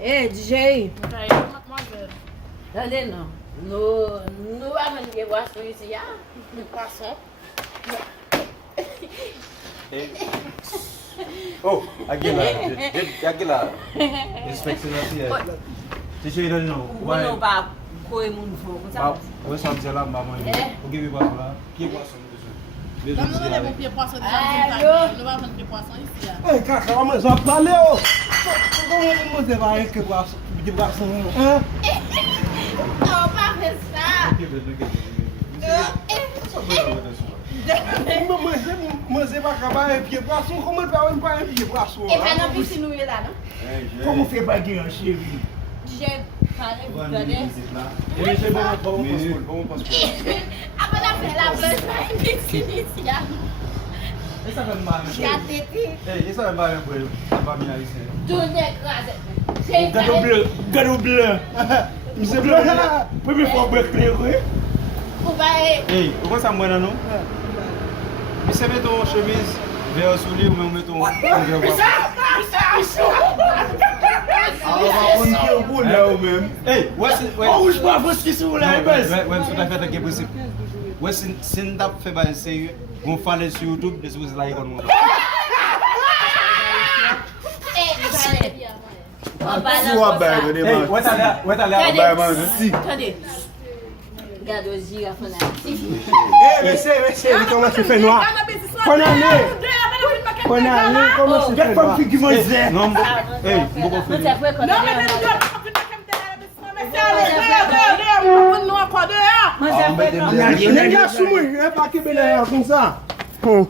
Eh, DJ. Mademoiselle. Attendez, non. Nous avons des boissons ici, hein? Des poissons. Oh, Aguilar. Inspection nanti ya. Sisi ini no. Não vai comer muito fogo, sabe? Wes sampai lah mama ini. Oke bi boisson là. Qui boisson dessus? Comme nous avons des poissons déjà, nous avons des poissons ici. Ei, cara, calma, já valeu! Como você vai que gosta de braço, hein? Não, pas faire ça. Mas você vai acabar em braço, como ele vai em braço? E vai na piscina lá, não? Como você vai ganhar, chefe? DJ, para de brincadeira. Ele chegou vamos passar. Après la faire la place, une piscine ici. Essa vai mais. Essa vai mais para minha isso. Tout écrasé. Gado bleu. Monsieur bleu, première fois que je l'ai Vous voyez? Ei, eu gosto muito não? Você met ton chemise vers soulier ou même ton Hey, Hoje para você que lá, mas ouais, tout à fait que possible. Ouais, si on tape fait bail sérieux, on fait sur YouTube, des choses là comme moi. Hey, ouais t'as l'air Cadê? Regarde os girafes là. Monsieur, comment tu fais noir? Comment tu fais noir? Non, hey, beaucoup Não te foi quando Mas é foi Il y a un gars sous moi, pas que comme ça. quando